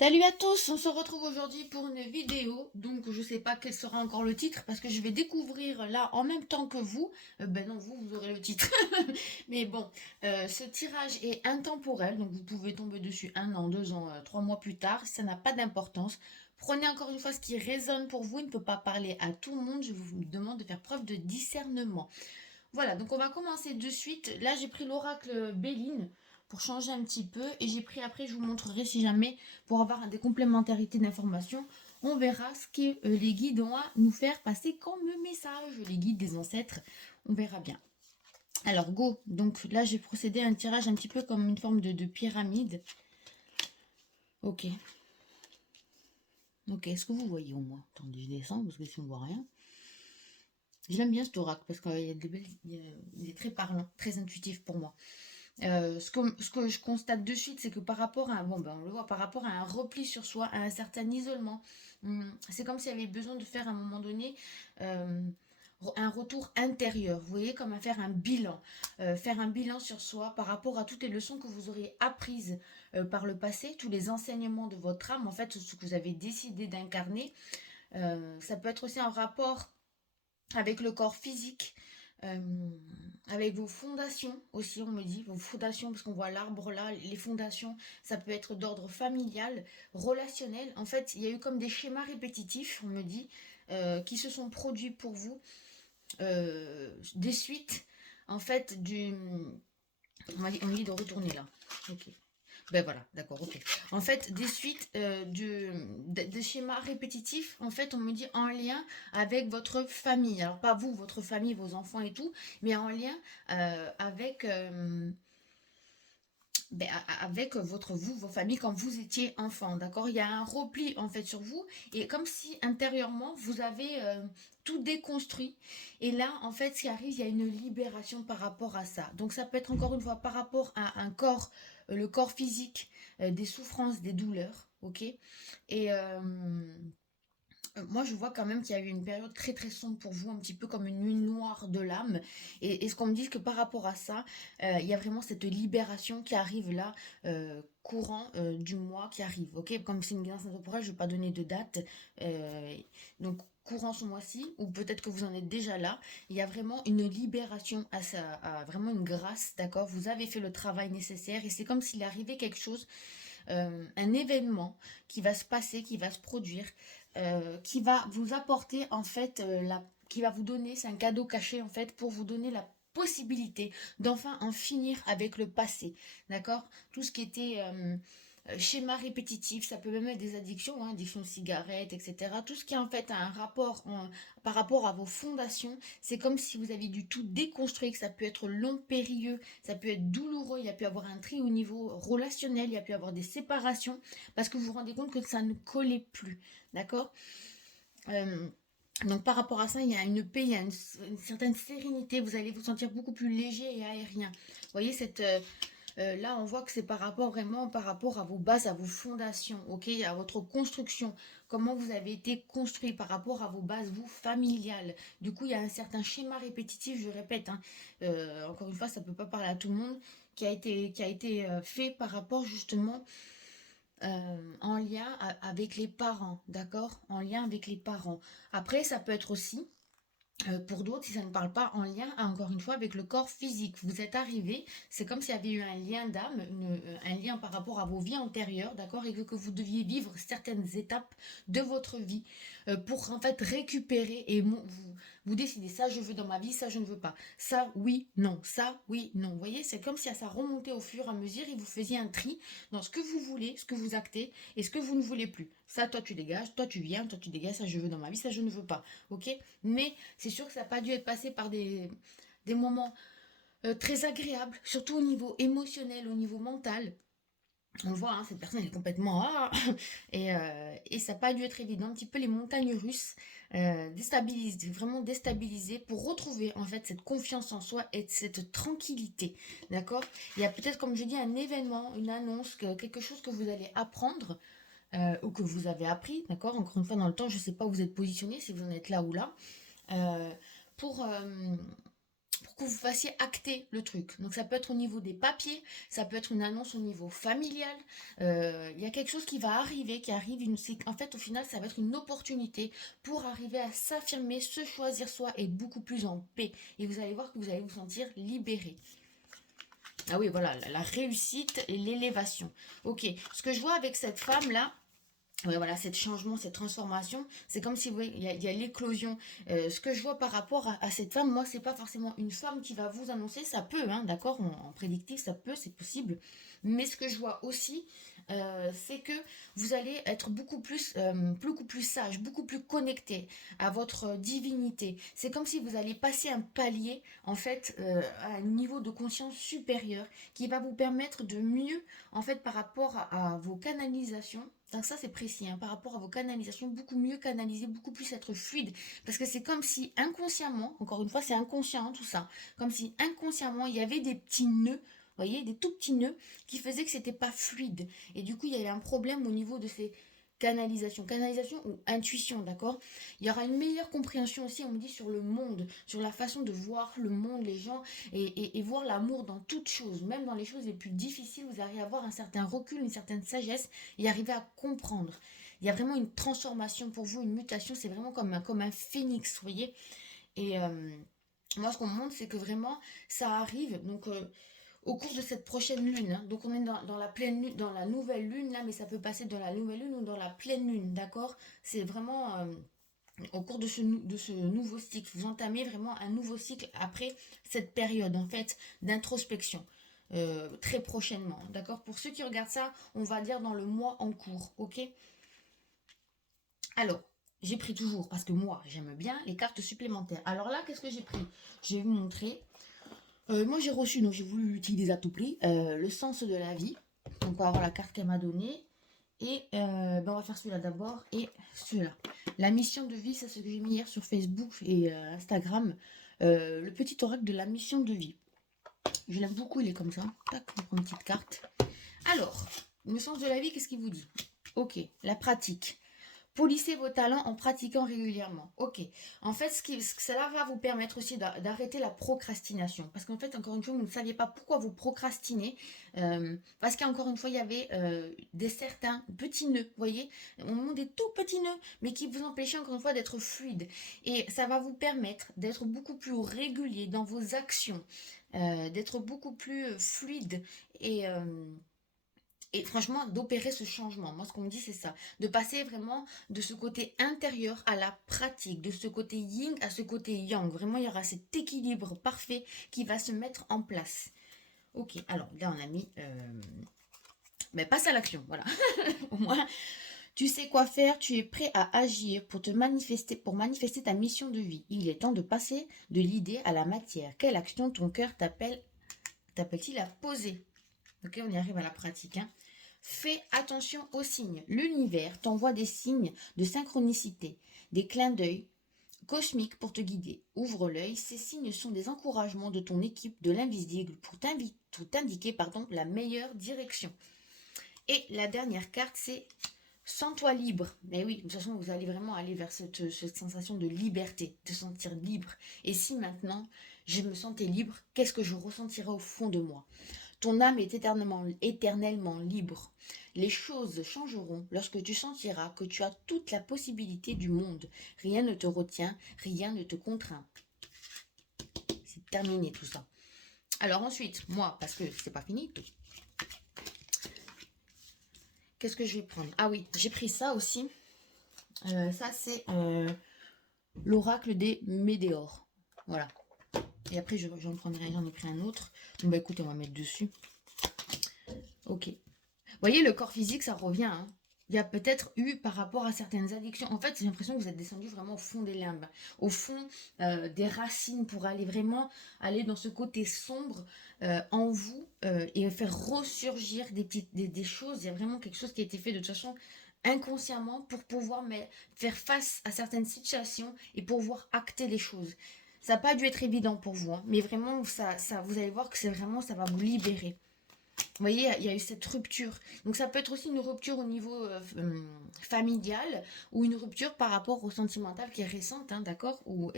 Salut à tous, on se retrouve aujourd'hui pour une vidéo. Donc je sais pas quel sera encore le titre parce que je vais découvrir là en même temps que vous. Ben non, vous aurez le titre. Mais bon, ce tirage est intemporel, donc vous pouvez tomber dessus 1 an, 2 ans, 3 mois plus tard. Ça n'a pas d'importance. Prenez encore une fois ce qui résonne pour vous. Il ne peut pas parler à tout le monde. Je vous demande de faire preuve de discernement. Voilà, donc on va commencer de suite. Là, j'ai pris l'oracle Béline pour changer un petit peu. Et j'ai pris après, je vous montrerai si jamais, pour avoir des complémentarités d'informations, on verra ce que les guides ont à nous faire passer comme message. Les guides des ancêtres, on verra bien. Alors, go. Donc là, j'ai procédé à un tirage un petit peu comme une forme de pyramide. Ok. Ok, est-ce que vous voyez au moins? Attendez, je descends parce que si on ne voit rien. J'aime bien cet oracle parce qu'il est très parlant, très intuitif pour moi. Ce que je constate de suite, c'est que par rapport à, bon ben on le voit, par rapport à un repli sur soi, à un certain isolement, c'est comme s'il y avait besoin de faire à un moment donné euh, un retour intérieur, vous voyez, comme à faire un bilan sur soi par rapport à toutes les leçons que vous auriez apprises par le passé, tous les enseignements de votre âme, en fait, ce que vous avez décidé d'incarner. Ça peut être aussi un rapport avec le corps physique, euh, avec vos fondations aussi, on me dit, vos fondations, parce qu'on voit l'arbre là, les fondations, ça peut être d'ordre familial, relationnel. En fait, il y a eu comme des schémas répétitifs, on me dit, qui se sont produits pour vous, des suites, en fait, on me dit de retourner là. Ok. Ben voilà, d'accord, ok. En fait, des suites de schémas répétitifs, en fait, on me dit en lien avec votre famille. Alors, pas vous, votre famille, vos enfants et tout, mais en lien avec, avec vos familles quand vous étiez enfant, d'accord. Il y a un repli, en fait, sur vous, et comme si intérieurement, vous avez tout déconstruit. Et là, en fait, ce qui arrive, il y a une libération par rapport à ça. Donc, ça peut être encore une fois par rapport à un corps, le corps physique, des souffrances, des douleurs, ok. Et moi, je vois quand même qu'il y a eu une période très très sombre pour vous, un petit peu comme une nuit noire de l'âme. Et ce qu'on me dit, c'est que par rapport à ça, il y a vraiment cette libération qui arrive là, courant du mois qui arrive. Ok, comme c'est une guidance intemporelle, je ne vais pas donner de date. euh, donc, courant ce mois-ci, ou peut-être que vous en êtes déjà là, il y a vraiment une libération à ça, vraiment une grâce, d'accord. Vous avez fait le travail nécessaire et c'est comme s'il arrivait quelque chose, un événement qui va se passer, qui va se produire, qui va vous apporter en fait, qui va vous donner, c'est un cadeau caché en fait, pour vous donner la possibilité d'enfin en finir avec le passé, d'accord. Tout ce qui était schéma répétitif, ça peut même être des addictions, hein, addiction aux cigarettes, etc. Tout ce qui en fait a un rapport par rapport à vos fondations, c'est comme si vous aviez du tout déconstruit, que ça peut être long, périlleux, ça peut être douloureux, il y a pu avoir un tri au niveau relationnel, il y a pu avoir des séparations, parce que vous vous rendez compte que ça ne collait plus, d'accord. euh, donc par rapport à ça, il y a une paix, il y a une certaine sérénité, vous allez vous sentir beaucoup plus léger et aérien. Vous voyez, là, on voit que c'est par rapport vraiment par rapport à vos bases, à vos fondations, ok, à votre construction, comment vous avez été construit par rapport à vos bases, vous, familiales. Du coup, il y a un certain schéma répétitif, je répète, hein, encore une fois, ça ne peut pas parler à tout le monde, qui a été fait par rapport justement en lien avec les parents, d'accord. En lien avec les parents. Après, ça peut être aussi pour d'autres, si ça ne parle pas en lien, encore une fois, avec le corps physique. Vous êtes arrivé, c'est comme s'il y avait eu un lien d'âme, un lien par rapport à vos vies antérieures, d'accord, et que vous deviez vivre certaines étapes de votre vie pour en fait récupérer et vous décidez ça je veux dans ma vie, ça je ne veux pas. Ça oui, non, ça oui, non. Vous voyez, c'est comme si ça remontait au fur et à mesure et vous faisiez un tri dans ce que vous voulez, ce que vous actez et ce que vous ne voulez plus. Ça, toi tu dégages, toi tu viens, toi tu dégages, ça je veux dans ma vie, ça je ne veux pas. Ok. Mais c'est sûr que ça n'a pas dû être passé par des moments très agréables, surtout au niveau émotionnel, au niveau mental. On le voit, hein, cette personne elle est complètement et ça n'a pas dû être évident. Un petit peu les montagnes russes, déstabilisées, vraiment déstabilisées pour retrouver en fait cette confiance en soi et cette tranquillité. D'accord. Il y a peut-être, comme je dis, un événement, une annonce, quelque chose que vous allez apprendre ou que vous avez appris. D'accord. Encore une fois, dans le temps, je ne sais pas où vous êtes positionné, si vous en êtes là ou là. Euh, pour pour que vous fassiez acter le truc. Donc ça peut être au niveau des papiers, ça peut être une annonce au niveau familial. Il y a quelque chose qui va arriver, qui arrive. En fait, au final, ça va être une opportunité pour arriver à s'affirmer, se choisir soi et beaucoup plus en paix. Et vous allez voir que vous allez vous sentir libéré. Ah oui, voilà, la réussite et l'élévation. Ok, ce que je vois avec cette femme-là, ouais, voilà, cet changement, cette transformation, c'est comme si, vous voyez, il y a l'éclosion. Ce que je vois par rapport à cette femme, moi, c'est pas forcément une femme qui va vous annoncer, ça peut, hein, d'accord, en prédictif, ça peut, c'est possible. Mais ce que je vois aussi, c'est que vous allez être beaucoup plus sage, beaucoup plus connecté à votre divinité. C'est comme si vous allez passer un palier, en fait, à un niveau de conscience supérieur qui va vous permettre de mieux, en fait, par rapport à vos canalisations. Donc ça c'est précis, hein, par rapport à vos canalisations, beaucoup mieux canaliser, beaucoup plus être fluide. Parce que c'est comme si inconsciemment, encore une fois c'est inconscient hein, tout ça, comme si inconsciemment il y avait des petits nœuds, vous voyez, des tout petits nœuds qui faisaient que c'était pas fluide. Et du coup il y avait un problème au niveau de ces canalisation ou intuition, d'accord. Il y aura une meilleure compréhension aussi, on me dit, sur le monde, sur la façon de voir le monde, les gens, et voir l'amour dans toutes choses, même dans les choses les plus difficiles, vous arrivez à avoir un certain recul, une certaine sagesse, et arriver à comprendre. Il y a vraiment une transformation pour vous, une mutation, c'est vraiment comme un phénix, vous voyez. Et moi, ce qu'on me montre, c'est que vraiment, ça arrive. Donc, au cours de cette prochaine lune, hein, donc on est dans la pleine lune, dans la nouvelle lune là, mais ça peut passer dans la nouvelle lune ou dans la pleine lune, d'accord. C'est vraiment au cours de ce nouveau cycle, vous entamez vraiment un nouveau cycle après cette période en fait d'introspection. Très prochainement, d'accord. Pour ceux qui regardent ça, on va dire dans le mois en cours, ok. Alors, j'ai pris toujours, parce que moi, j'aime bien les cartes supplémentaires. Alors là, qu'est-ce que j'ai pris? Je vais vous montrer. Moi, j'ai reçu, donc j'ai voulu l'utiliser à tout prix, le sens de la vie. Donc, on va avoir la carte qu'elle m'a donnée. Et ben, on va faire celui-là d'abord et celui-là. La mission de vie, c'est ce que j'ai mis hier sur Facebook et Instagram. Le petit oracle de la mission de vie. Je l'aime beaucoup, il est comme ça. Tac, on prend une petite carte. Alors, le sens de la vie, qu'est-ce qu'il vous dit? Ok, la pratique. Polissez vos talents en pratiquant régulièrement. Ok. En fait, cela va vous permettre aussi d'arrêter la procrastination. Parce qu'en fait, encore une fois, vous ne saviez pas pourquoi vous procrastinez. Parce qu'encore une fois, il y avait des certains petits nœuds, vous voyez, au moment des tout petits nœuds, mais qui vous empêchaient encore une fois d'être fluide. Et ça va vous permettre d'être beaucoup plus régulier dans vos actions, d'être beaucoup plus fluide et... et franchement, d'opérer ce changement, moi ce qu'on me dit c'est ça, de passer vraiment de ce côté intérieur à la pratique, de ce côté yin à ce côté yang. Vraiment, il y aura cet équilibre parfait qui va se mettre en place. Ok, alors là on a mis... mais passe à l'action, voilà. Au moins, tu sais quoi faire, tu es prêt à agir pour manifester ta mission de vie. Il est temps de passer de l'idée à la matière. Quelle action ton cœur t'appelle-t-il à poser? Ok, on y arrive à la pratique, hein. Fais attention aux signes. L'univers t'envoie des signes de synchronicité, des clins d'œil cosmiques pour te guider. Ouvre l'œil, ces signes sont des encouragements de ton équipe de l'invisible pour t'indiquer la meilleure direction. Et la dernière carte, c'est sens-toi libre. Mais oui, de toute façon, vous allez vraiment aller vers cette sensation de liberté, de se sentir libre. Et si maintenant, je me sentais libre, qu'est-ce que je ressentirais au fond de moi? Ton âme est éternellement libre. Les choses changeront lorsque tu sentiras que tu as toute la possibilité du monde. Rien ne te retient, rien ne te contraint. C'est terminé tout ça. Alors ensuite, moi, parce que c'est pas fini, qu'est-ce que je vais prendre? Ah oui, j'ai pris ça aussi. Ça, c'est l'oracle des météores. Voilà. Et après, j'en ai pris un autre. Bon, bah écoutez, on va mettre dessus. Ok. Vous voyez, le corps physique, ça revient. Hein. Il y a peut-être eu par rapport à certaines addictions. En fait, j'ai l'impression que vous êtes descendu vraiment au fond des limbes, au fond des racines pour aller vraiment aller dans ce côté sombre en vous et faire ressurgir des choses. Il y a vraiment quelque chose qui a été fait de toute façon inconsciemment pour pouvoir faire face à certaines situations et pouvoir acter les choses. Ça n'a pas dû être évident pour vous, hein, mais vraiment, vous allez voir que c'est vraiment, ça va vous libérer. Vous voyez, il y a eu cette rupture. Donc ça peut être aussi une rupture au niveau familial ou une rupture par rapport au sentimental qui est récente, hein, d'accord. Ou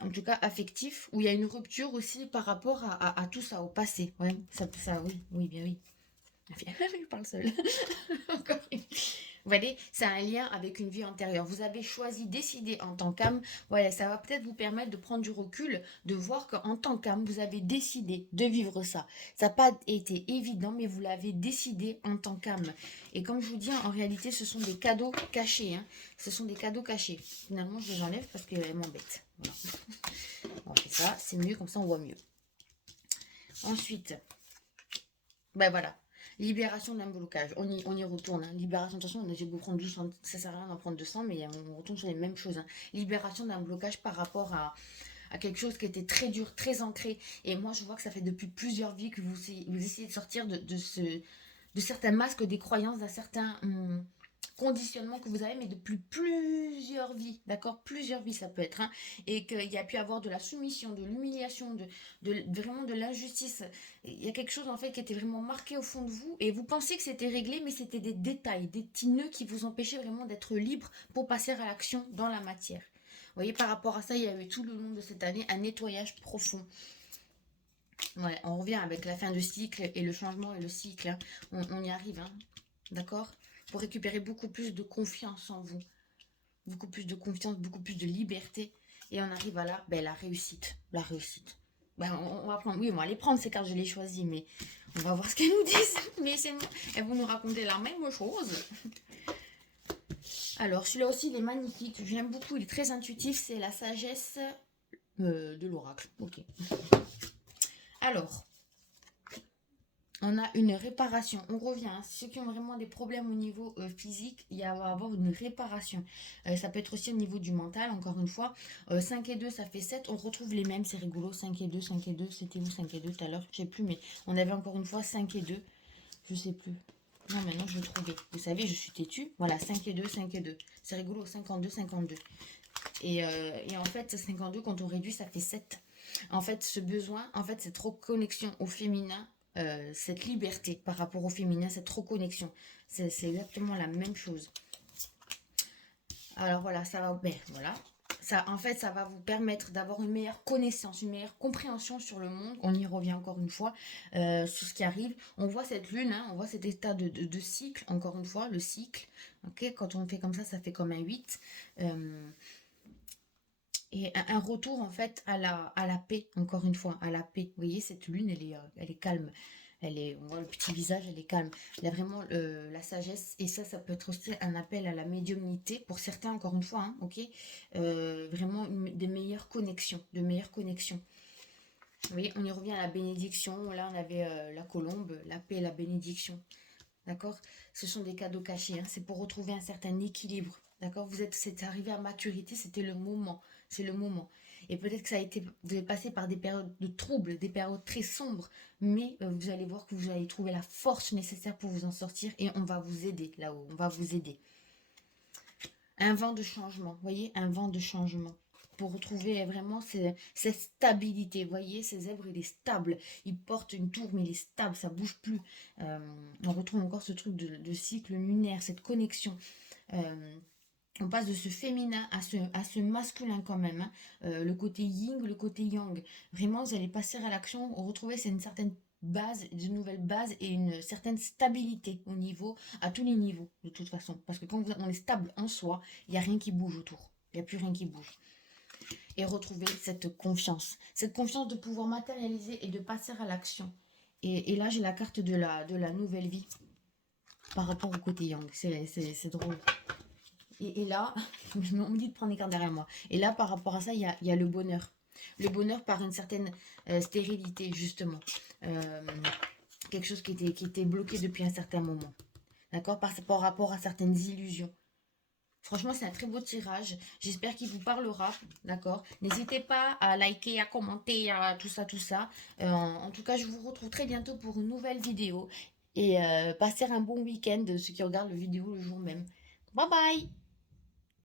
en tout cas affectif, où il y a une rupture aussi par rapport à tout ça, au passé. Ouais, ça, oui, oui, bien oui. Je parle seule. Encore une. Vous voyez, c'est un lien avec une vie antérieure. Vous avez choisi, décidé en tant qu'âme. Voilà, ça va peut-être vous permettre de prendre du recul, de voir qu'en tant qu'âme, vous avez décidé de vivre ça. Ça n'a pas été évident, mais vous l'avez décidé en tant qu'âme. Et comme je vous dis, en réalité, ce sont des cadeaux cachés. Hein. Ce sont des cadeaux cachés. Finalement, je les enlève parce qu'elles m'embêtent. Voilà. On fait ça, c'est mieux, comme ça on voit mieux. Ensuite, ben voilà. Libération d'un blocage. On y retourne. Hein. Libération, attention, on a beau prendre 200, ça sert à rien d'en prendre 200, mais on retourne sur les mêmes choses. Hein. Libération d'un blocage par rapport à quelque chose qui était très dur, très ancré. Et moi, je vois que ça fait depuis plusieurs vies que vous essayez de sortir de certains masques, des croyances, d'un certain conditionnement que vous avez, mais depuis plusieurs vies, d'accord? Plusieurs vies, ça peut être, hein, et qu'il y a pu avoir de la soumission, de l'humiliation, vraiment de l'injustice. Il y a quelque chose, en fait, qui était vraiment marqué au fond de vous, et vous pensiez que c'était réglé, mais c'était des détails, des petits nœuds qui vous empêchaient vraiment d'être libre pour passer à l'action dans la matière. Vous voyez, par rapport à ça, il y a eu tout le long de cette année un nettoyage profond. Ouais, on revient avec la fin de cycle et le changement et le cycle. Hein. On y arrive, hein. D'accord? Pour récupérer beaucoup plus de confiance en vous. Beaucoup plus de confiance, beaucoup plus de liberté. Et on arrive à la réussite. La réussite. Ben, on va prendre, oui, on va les prendre ces cartes, je les choisis, mais on va voir ce qu'elles nous disent. Mais elles vont nous raconter la même chose. Alors, celui-là aussi, il est magnifique. J'aime beaucoup, il est très intuitif. C'est la sagesse de l'oracle. Ok. Alors, on a une réparation. On revient. Hein. Ceux qui ont vraiment des problèmes au niveau physique, il va y avoir une réparation. Ça peut être aussi au niveau du mental, encore une fois. 5 et 2, ça fait 7. On retrouve les mêmes, c'est rigolo. 5 et 2, 5 et 2. C'était où 5 et 2 tout à l'heure? Je sais plus, mais on avait encore une fois 5 et 2. Je sais plus. Non, maintenant je vais trouver. Vous savez, je suis têtue. Voilà, 5 et 2, 5 et 2. C'est rigolo, 52, 52. Et en fait, 52, quand on réduit, ça fait 7. En fait, ce besoin, en fait, cette reconnexion au féminin, cette liberté par rapport au féminin, cette reconnexion, c'est exactement la même chose. Alors voilà, ça va, ben voilà. Ça, en fait, ça va vous permettre d'avoir une meilleure connaissance, une meilleure compréhension sur le monde. On y revient encore une fois, sur ce qui arrive. On voit cette lune, hein, on voit cet état de cycle, encore une fois, le cycle. Okay, quand on fait comme ça fait comme un 8. Et un retour en fait à la paix, encore une fois, à la paix. Vous voyez, cette lune, elle est calme. On voit le petit visage, elle est calme. Il y a vraiment la sagesse. Et ça peut être aussi un appel à la médiumnité. Pour certains, encore une fois, hein, ok. Vraiment de meilleures connexions. De meilleures connexions. Vous voyez, on y revient à la bénédiction. Là, on avait la colombe, la paix, la bénédiction. D'accord? Ce sont des cadeaux cachés. Hein. C'est pour retrouver un certain équilibre. D'accord? C'est arrivé à maturité, c'était le moment. C'est le moment. Et peut-être que vous êtes passé par des périodes de troubles, des périodes très sombres, mais vous allez voir que vous allez trouver la force nécessaire pour vous en sortir et on va vous aider là-haut. On va vous aider. Un vent de changement, vous voyez, un vent de changement. Pour retrouver vraiment cette stabilité. Vous voyez, ce zèbre, il est stable. Il porte une tour, mais il est stable, ça bouge plus. On retrouve encore ce truc de cycle lunaire, cette connexion. On passe de ce féminin à ce masculin quand même. Hein. Le côté yin, le côté yang. Vraiment, vous allez passer à l'action, retrouver une certaine base, de nouvelles bases et une certaine stabilité à tous les niveaux, de toute façon. Parce que quand on est stable en soi, il n'y a rien qui bouge autour. Il n'y a plus rien qui bouge. Et retrouver cette confiance. Cette confiance de pouvoir matérialiser et de passer à l'action. Et là, j'ai la carte de la nouvelle vie par rapport au côté yang. C'est drôle. Et là, on me dit de prendre les cartes derrière moi. Et là, par rapport à ça, il y a le bonheur. Le bonheur par une certaine stérilité, justement. Quelque chose qui était bloqué depuis un certain moment. D'accord? Par rapport à certaines illusions. Franchement, c'est un très beau tirage. J'espère qu'il vous parlera. D'accord? N'hésitez pas à liker, à commenter, à tout ça, tout ça. En tout cas, je vous retrouve très bientôt pour une nouvelle vidéo. Et passez un bon week-end, ceux qui regardent la vidéo le jour même. Bye bye!